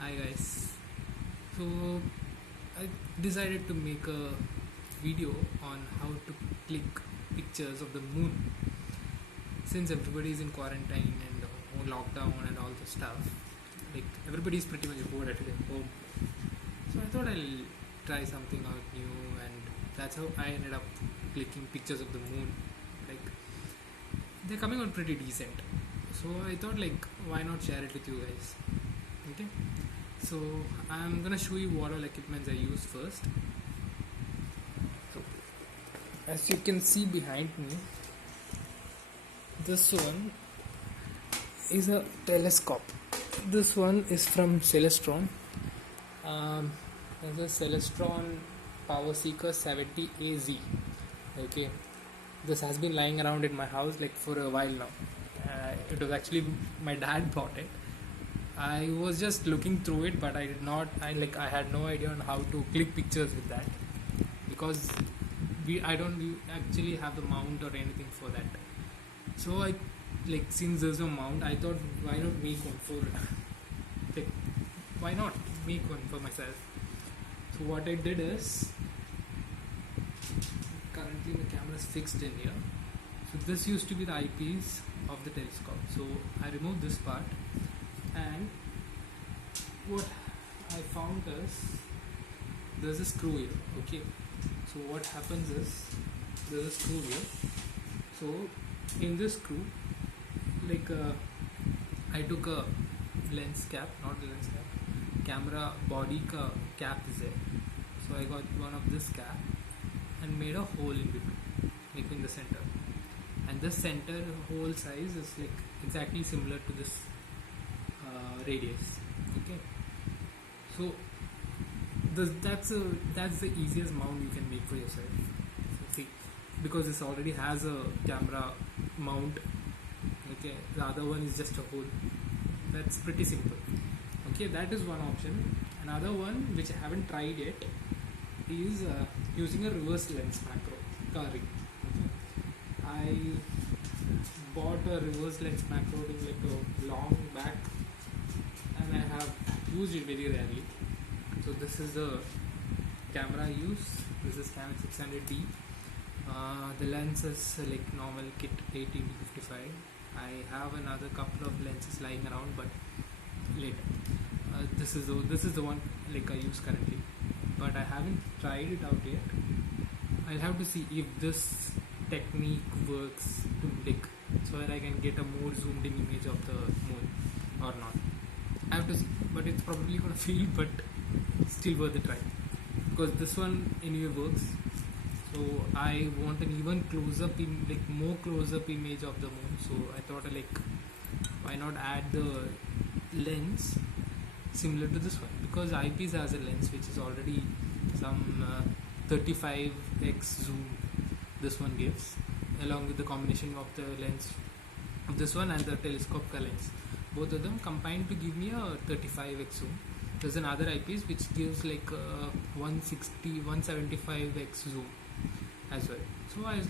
Hi guys. So I decided to make a video on how to click pictures of the moon since everybody is in quarantine and lockdown and all the stuff. Like everybody is pretty much bored at home. So I thought I'll try something out new, and that's how I ended up clicking pictures of the moon. Like they're coming out pretty decent. So I thought why not share it with you guys. Okay. So I'm gonna show you what all equipments I use first. So as you can see behind me, this one is a telescope. This one is from Celestron. There's a Celestron Power Seeker 70AZ. Okay, this has been lying around in my house for a while now. It was actually my dad bought it. I was just looking through it, but I did not. I had no idea on how to click pictures with that because I don't actually have the mount or anything for that. So since there's no mount, I thought why not make one for why not make one for myself. So what I did is currently the camera is fixed in here. So this used to be the eyepiece of the telescope. So I removed this part. And what I found is there's a screw here. Okay, so what happens is there's a screw here. So in this screw, I took a lens cap, not the lens cap, camera body cap is there. So I got one of this cap and made a hole in between the center. And this center hole size is exactly similar to this radius. Okay, so that's the easiest mount you can make for yourself. So see, because this already has a camera mount. Okay, the other one is just a hole. That's pretty simple. Okay, that is one option. Another one which I haven't tried yet is using a reverse lens macro ring. Okay, I bought a reverse lens macro ring a long back, and I have used it very rarely. So this is the camera I use. This is Canon 600D. The lens is normal kit 18-55. I have another couple of lenses lying around, but later. This is the one I use currently, but I haven't tried it out yet. I'll have to see if this technique works to so that I can get a more zoomed in image of the moon or not. I have to see, but it's probably gonna fail, but still worth a try because this one anyway works. So I want an even close-up, more close-up image of the moon. So I thought why not add the lens similar to this one, because eyepiece has a lens which is already some 35x zoom. This one gives, along with the combination of the lens of this one and the telescope lens. Both of them combined to give me a 35x zoom. There's another eyepiece which gives 175x zoom as well. So I was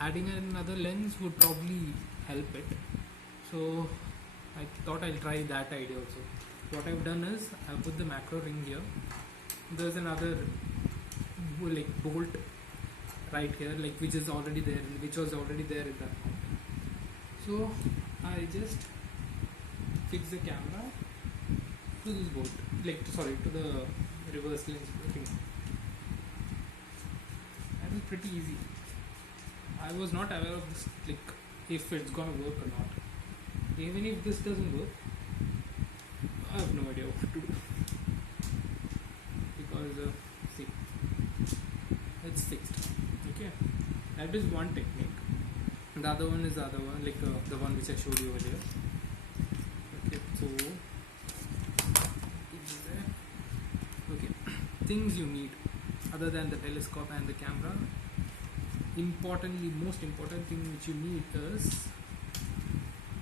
adding another lens would probably help it. So I thought I'll try that idea also. What I've done is I've put the macro ring here. There's another bolt right here, which is already there, which was already there in that point. So I just fix the camera to this bolt, to the reverse lens ring. That was pretty easy. I was not aware of this, if it's gonna work or not. Even if this doesn't work, I have no idea what to do, because see, it's fixed. Okay, that is one technique. The other one is the one which I showed you earlier. Okay, so okay, things you need other than the telescope and the camera. Most important thing which you need is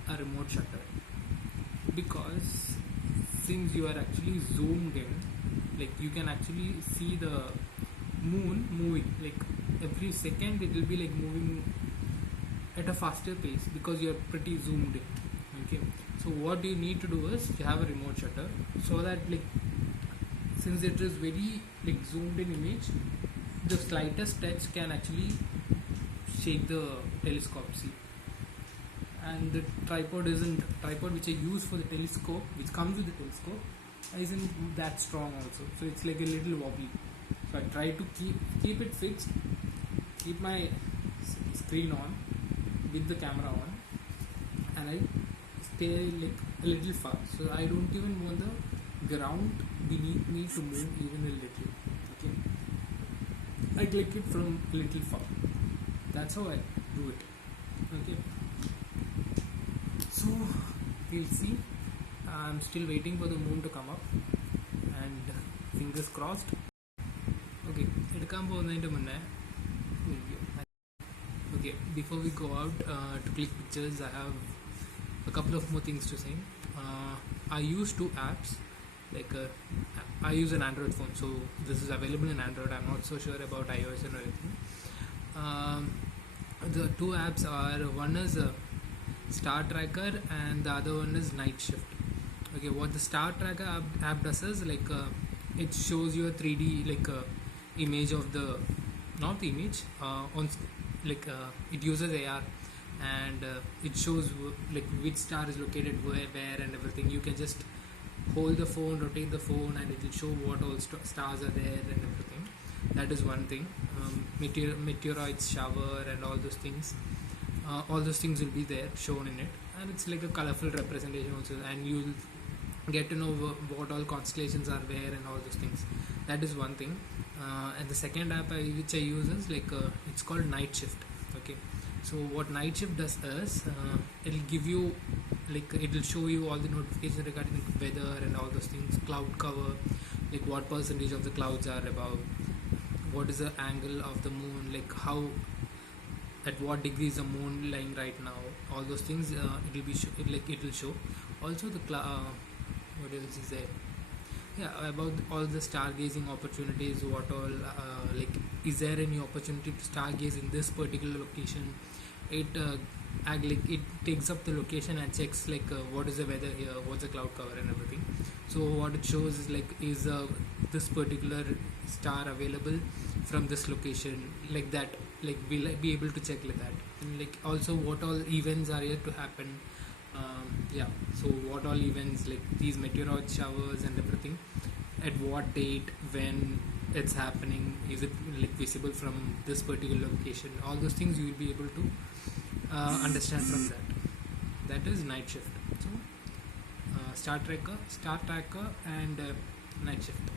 a remote shutter, because since you are actually zoomed in, you can actually see the moon moving. Every second it will be moving at a faster pace because you are pretty zoomed in. Okay, So what you need to do is you have a remote shutter, so that like since it is very like zoomed in image, the slightest touch can actually shake the telescope. See, and the tripod which I use for the telescope, which comes with the telescope, isn't that strong also. So it's like a little wobbly. So I try to keep it fixed, keep my screen on with the camera on, and I stay like a little far. So I don't even want the ground beneath me to move even a little. Okay, I click it from a little far. That's how I do it. Okay. So we'll see. I'm still waiting for the moon to come up, and fingers crossed. Okay, എടുക്കാൻ പോകുന്നതിൻ്റെ മുന്നേ okay, before we go out to click pictures, I have a couple of more things to say. I use two apps. Like I use an Android phone, so this is available in Android. I'm not so sure about iOS and everything. The two apps are, one is Star Tracker and the other one is Night Shift. Okay, what the Star Tracker app does is like it shows you a 3D like image of the, not the image on like it uses AR, and it shows like which star is located where and everything. You can just hold the phone, rotate the phone, and it will show what all stars are there and everything. That is one thing. Meteoroids, shower, and all those things will be there shown in it, and it's like a colorful representation also, and you'll get to know what all constellations are where and all those things. That is one thing. And the second app which I use is like it's called Night Shift. Okay, so what Night Shift does is it'll give you like, it will show you all the notifications regarding weather and all those things, cloud cover, like what percentage of the clouds are above, what is the angle of the moon, like how, at what degree is the moon lying right now, all those things it will be it will show. Also the what else is there? Yeah, about all the stargazing opportunities, what all like, is there any opportunity to stargaze in this particular location? It it takes up the location and checks like what is the weather here, what's the cloud cover and everything. So what it shows is like, is this particular star available from this location, like that, like will I be able to check like that. And like also what all events are yet to happen. Yeah, so what all events, like these meteoroid showers and everything, at what date, when it's happening, is it like visible from this particular location, all those things you will be able to understand from that. That is Night Shift. So Star Tracker and Night Shift.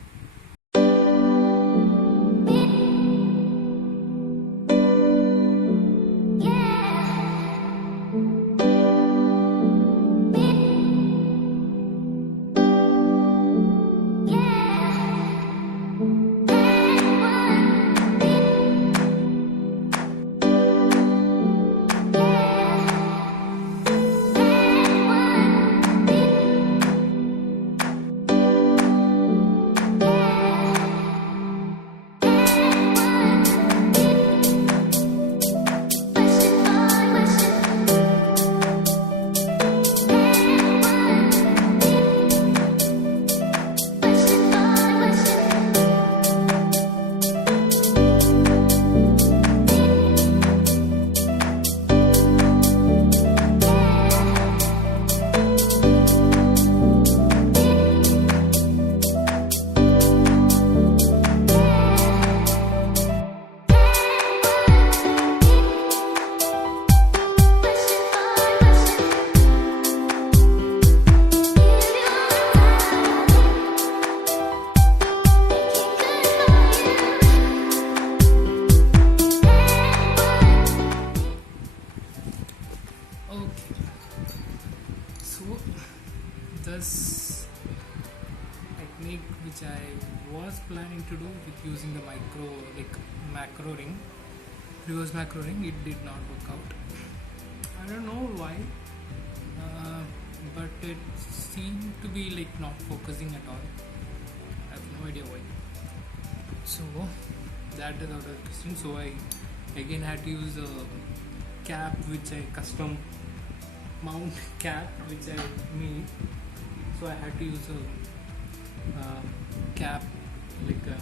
This technique which I was planning to do with using the macro ring, reverse macro ring, it did not work out. I don't know why, but it seemed to be like not focusing at all. I have no idea why. So that is out of the question. So I again had to use a cap which I custom mount cap which I made, so I had to use a cap, like a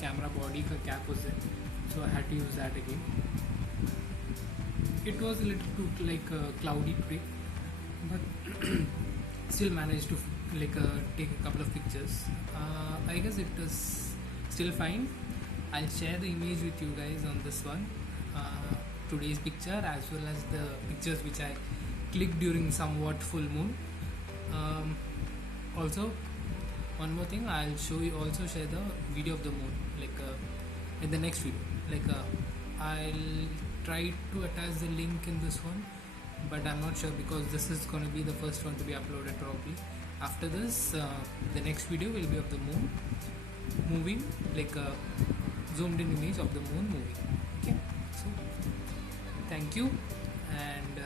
camera body ka cap was there, so I had to use that again. It was a little too cloudy today, but still managed to take a couple of pictures. I guess it was still fine. I'll share the image with you guys on this one, today's picture, as well as the pictures which I clicked during somewhat full moon. Also, one more thing, I'll share the video of the moon in the next video. I'll try to attach the link in this one, but I'm not sure because this is going to be the first one to be uploaded probably. After this, the next video will be of the moon moving, zoomed in image of the moon moving. Okay, so thank you, and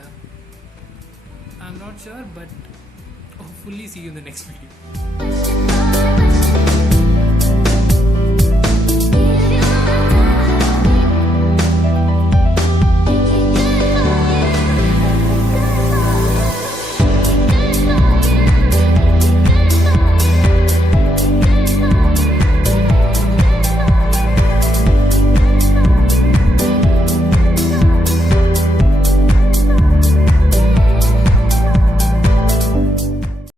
I'm not sure, but hopefully see you in the next video.